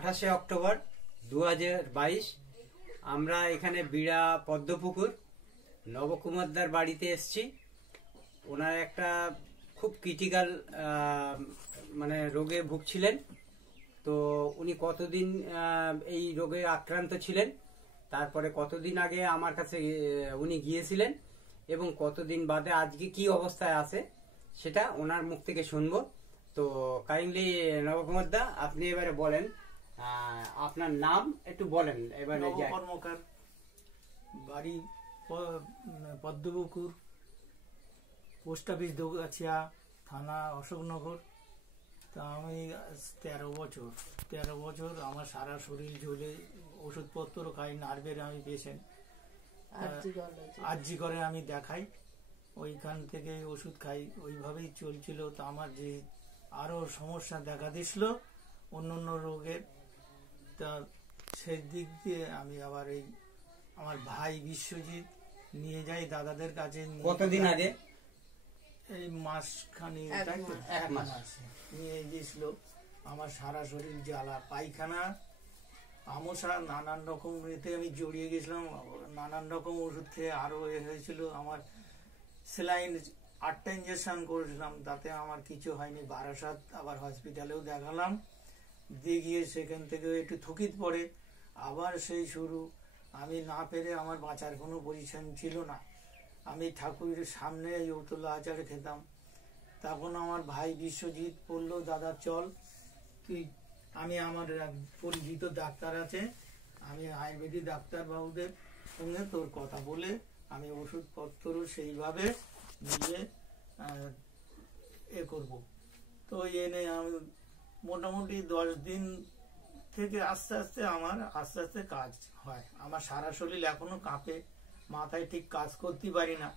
28শে October 2022 আমরা এখানে বিড়া পদ্মপুকুর নবকুমারদার বাড়িতে এসেছি। ওনার একটা খুব ক্রিটিক্যাল মানে রোগে ভুগছিলেন। তো উনি কতদিন এই রোগে আক্রান্ত ছিলেন, তারপরে কতদিন আগে আমার কাছে উনি গিয়েছিলেন এবং কতদিন বাদে আজকে কি অবস্থায় আছে সেটা ওনার মুখ থেকে শুনবো। তো কাইন্ডলি নবকুমার দা, আপনি এবারে বলেন আপনার নাম একটু বলেন। এবারে কর্মকার, বাড়ি পদ্মপুকুর, পোস্ট অফিস দোগাছিয়া, থানা অশোকনগর। তা আমি 13 বছর আমার সারা শরীর জ্বলে, ওষুধপত্র খাই, নার্ভের আমি পেশেন্ট, আরজি করে আমি দেখাই, ওইখান থেকে ওষুধ খাই, ওইভাবেই চলছিল। তা আমার যে আরো সমস্যা দেখা দিছিল অন্য রোগের, তা সেই দিক দিয়ে আমি আবার এই আমার ভাই বিশ্বজিৎ নিয়ে যাই দাদাদের কাছে। কতদিন আগে? এই মাসখানি, এক মাস নিয়ে গিয়েছিল। আমার সারা শরীর জ্বালা, পায়খানা, আমসা, নানান রকম এতে আমি জড়িয়ে গেছিলাম। নানান রকম ওষুধ খেয়ে আরো হয়েছিল। আমার সেলাইন 8টা ইঞ্জেকশন করেছিলাম, তাতে আমার কিছু হয়নি। বারাসাত আবার হসপিটালেও দেখালাম, দিয়ে গিয়ে সেখান থেকে একটু থকিত পড়ে আবার সেই শুরু। আমি না পেরে আমার বাঁচার কোনো পজিশন ছিল না। আমি ঠাকুরের সামনে উতলা আচার খেতাম। তখন আমার ভাই বিশ্বজিৎ বললো, দাদা চল তুই, আমি আমার পরিচিত ডাক্তার আছে, আমি আয়ুর্বেদিক ডাক্তার বাবুদের সঙ্গে তোর কথা বলে আমি ওষুধপত্র সেইভাবে নিয়ে করব। তো এনে আমি মোটামুটি 10 দিন থেকে আস্তে আস্তে কাজ হয়। আমার সারা শরীর এখনো কাঁপে, মাথায় ঠিক কাজ করতে পারি না,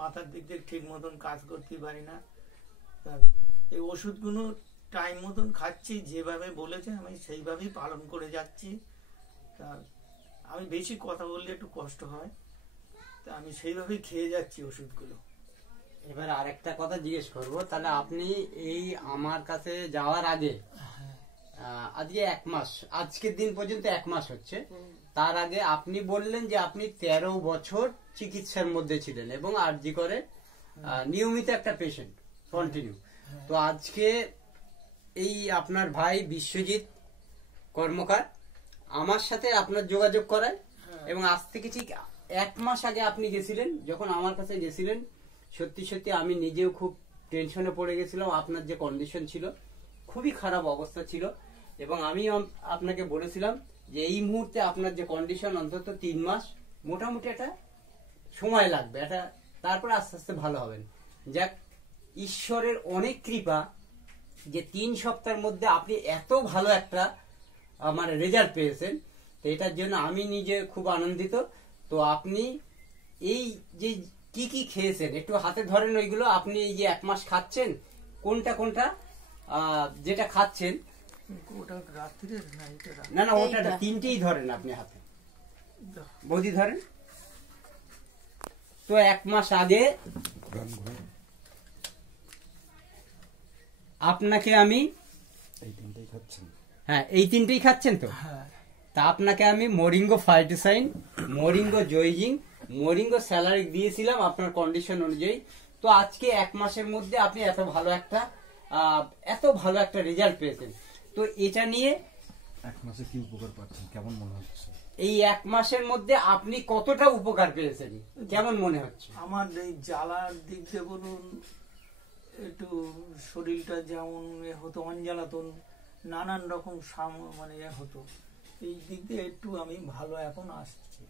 মাথার দিক দিয়ে ঠিক মতন কাজ করতে পারি না। এই ওষুধগুলো টাইম মতন খাচ্ছি, যেভাবে বলেছে আমি সেইভাবেই পালন করে যাচ্ছি। তা আমি বেশি কথা বললে একটু কষ্ট হয়, তা আমি সেইভাবেই খেয়ে যাচ্ছি ওষুধগুলো। এবার আরেকটা কথা জিজ্ঞেস করবো, তাহলে আপনি এই আমার কাছে যাওয়ার আগে আজকে 1 মাস, আজকের দিন পর্যন্ত 1 মাস হচ্ছে, তার আগে আপনি বললেন যে আপনি 13 বছর চিকিৎসার মধ্যে ছিলেন এবং আরজি করে নিয়মিত একটা পেশেন্ট কন্টিনিউ। তো আজকে এই আপনার ভাই বিশ্বজিৎ কর্মকার আমার সাথে আপনার যোগাযোগ করায় এবং আজ থেকে ঠিক 1 মাস আগে আপনি গেছিলেন। যখন আমার কাছে গেছিলেন, সত্যি সত্যি আমি নিজেও খুব টেনশনে পড়ে গেছিলাম। আপনার যে কন্ডিশন ছিল, খুবই খারাপ অবস্থা ছিল এবং আমি আপনাকে বলেছিলাম যে এই মুহূর্তে আপনার যে কন্ডিশন, অন্তত 3 মাস মোটামুটি একটা সময় লাগবে, এটা তারপরে আস্তে আস্তে ভালো হবেন। যাক, ঈশ্বরের অনেক কৃপা যে 3 সপ্তাহের মধ্যে আপনি এত ভালো একটা আমার রেজাল্ট পেয়েছেন, এটার জন্য আমি নিজে খুব আনন্দিত। তো আপনি এই যে কি কি খেয়েছেন একটু হাতে ধরেন ওইগুলো। আপনি এই যে 1 মাস খাচ্ছেন, কোনটা কোনটা যেটা খাচ্ছেন, না না ওটা 3টেই ধরেন আপনি হাতে, বৌদি ধরেন। তো 1 মাস আগে আপনাকে আমি এই 3টেই খাচ্ছেন তো? তা আপনাকে আমি মরিঙ্গো ফাইটোসাইন, মরিঙ্গো জয়জিং, মরিঙ্গো স্যালারিক দিয়েছিলাম আপনার কন্ডিশন অনুযায়ী। তো আজকে 1 মাসের মধ্যে আপনি এত ভালো একটা রেজাল্ট পেয়েছেন। তো এটা নিয়ে 1 মাসে কি উপকার পাচ্ছেন, কেমন মনে হচ্ছে? এই 1 মাসের মধ্যে আপনি কতটা উপকার পেয়েছেন, কেমন মনে হচ্ছে? আমার এই জ্বালার দিক দিয়ে বলুন, একটু শরীরটা যেমন হতো অঞ্জালাতন, নানান রকম মানে হতো, এই দিক দিয়ে একটু আমি ভালো এখন আসছি।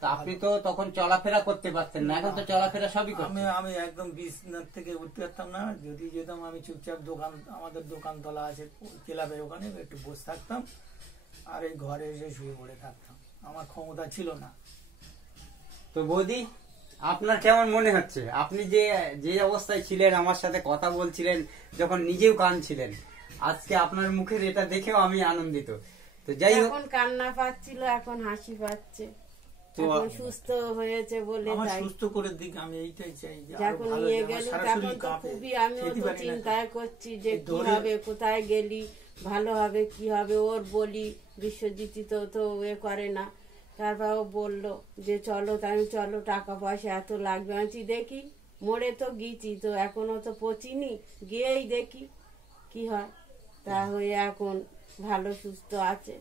তা আপনি তো তখন চলাফেরা করতে পারতেন না, এখন তো চলাফেরা সবই করতেন। আমি একদম বিছানার থেকে উঠতে পারতাম না। যদি যেতাম আমি চুপচাপ আমাদের দোকানতলা আছে ক্লাবের ওখানে, একটু বসে থাকতাম আর এই ঘরে এসে শুয়ে পড়ে থাকতাম, আমার ক্ষমতা ছিল না। তো বৌদি, আপনার কেমন মনে হচ্ছে? আপনি যে অবস্থায় ছিলেন, আমার সাথে কথা বলছিলেন, যখন নিজেও কাঁদছিলেন, আজকে আপনার মুখের এটা দেখেও আমি আনন্দিত। তো যাই হোক, এখন কান্না পাচ্ছিল, এখন হাসি পাচ্ছে, এখন সুস্থ হয়েছে বলে সুস্থ করে দিক আমি এইটাই চাই। যখন নিয়ে গেল তখন তো খুবই আমি চিন্তায় করছি যে কি হবে, কোথায় গেলি, ভালো হবে কি হবে ওর বলি, বিশ্বজিৎ তো এ করে না। তারপর ও বললো যে চলো, তাই আমি চলো, টাকা পয়সা এত লাগবে। আমি বলছি, দেখি, মরে তো গিয়েছি তো, এখনো তো পচিনি, গিয়েই দেখি কি হয়। তা হয়ে এখন ভালো সুস্থ আছে।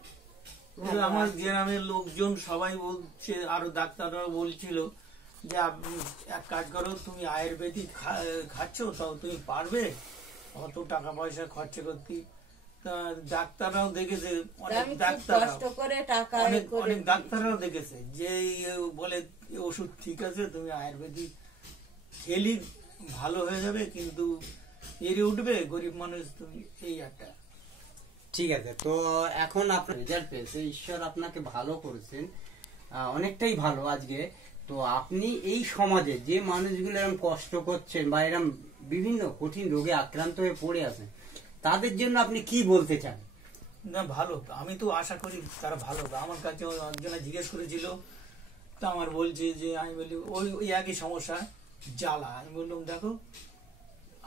ভালো আমার আছে। গ্রামের লোকজন সবাই বলছে, আরো ডাক্তাররাও বলছিল যে আপনি এক কাজ করো, তুমি আয়ুর্বেদিক খাচ্ছ, তাও তুমি পারবে অত টাকা পয়সা খরচা করতে। তা ডাক্তাররাও দেখেছে, অনেক আমি খুব ডাক্তাররাও কষ্ট করে টাকা অনেক করে অনেক ডাক্তাররাও দেখেছে যে বলে এই ওষুধ ঠিক আছে, তুমি আয়ুর্বেদিক খেলি ভালো হয়ে যাবে, কিন্তু এড়ে উঠবে গরিব মানুষ তুমি, এই একটা। ঠিক আছে, তো এখন আপনার রেজাল্ট পেয়েছে, ঈশ্বর আপনাকে ভালো করেছেন, অনেকটাই ভালো আজকে। তো আপনি এই সমাজে যে মানুষগুলো এরকম কষ্ট করছেন বা এরকম বিভিন্ন কঠিন রোগে আক্রান্ত হয়ে পড়ে আছেন, তাদের জন্য আপনি কি বলতে চান? না ভালো, আমি তো আশা করি তারা ভালো হবে। আমার কাছে একজনে জিজ্ঞেস করেছিল, তা আমার বলছে যে, আমি বলি ওই একই সমস্যা, জ্বালা। আমি বললাম দেখো,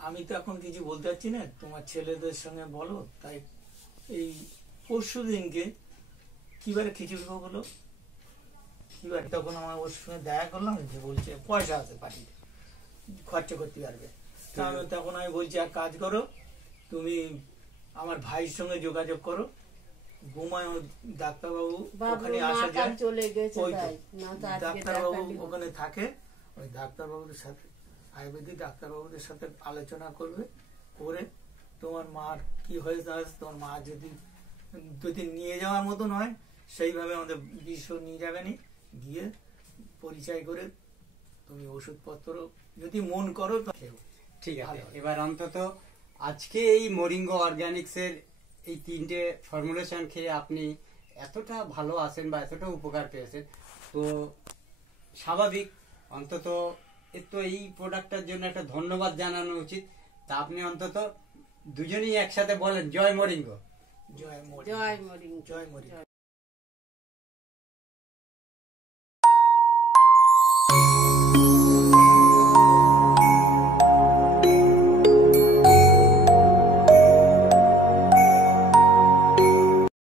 আমি তো এখন কিছু বলতে পারছি না, তোমার ছেলেদের সঙ্গে বলো। তাই এই পরশু দিনকে কিবারে খিচুড়ি খাবো বলো, কিবারে, তখন আমার ওর সঙ্গে দেখা করলাম, যে বলছে পয়সা আছে পাঠিয়ে খরচা করতে পারবে। তখন আমি বলছি এক কাজ করো, তুমি আমার ভাইয়ের সঙ্গে যোগাযোগ করো, ঘুমায় ডাক্তারবাবু ওখানে আসা যায়, চলে গেছে ওই তো, তাই না তো আজকে ডাক্তারবাবু দেখালি। ওখানে থাকে, ওই ডাক্তারবাবুদের সাথে, আয়ুর্বেদিক ডাক্তারবাবুদের সাথে আলোচনা করবে, করে তোমার মার কি হয়েছে, তোমার মা যদি নিয়ে যাওয়ার মতন হয়, সেইভাবে আমাদের বিশ্ব নিয়ে যাবেনি, গিয়ে পরিচয় করে তুমি ওষুধপত্র যদি মন করো তো খেও। ঠিক আছে, ভালো হবে। এবার অন্তত আজকে এই মরিঙ্গো অর্গানিক্স এর এই 3টে ফর্মুলেশন খেয়ে আপনি এতটা ভালো আছেন বা এতটা উপকার পেয়েছেন, তো স্বাভাবিক অন্তত এর তো এই প্রোডাক্টটার জন্য একটা ধন্যবাদ জানানো উচিত। তা আপনি অন্তত দুজনেই একসাথে বলেন, জয় মরিঙ্গো। জয় মরি, জয় মরিং। জয় মরি।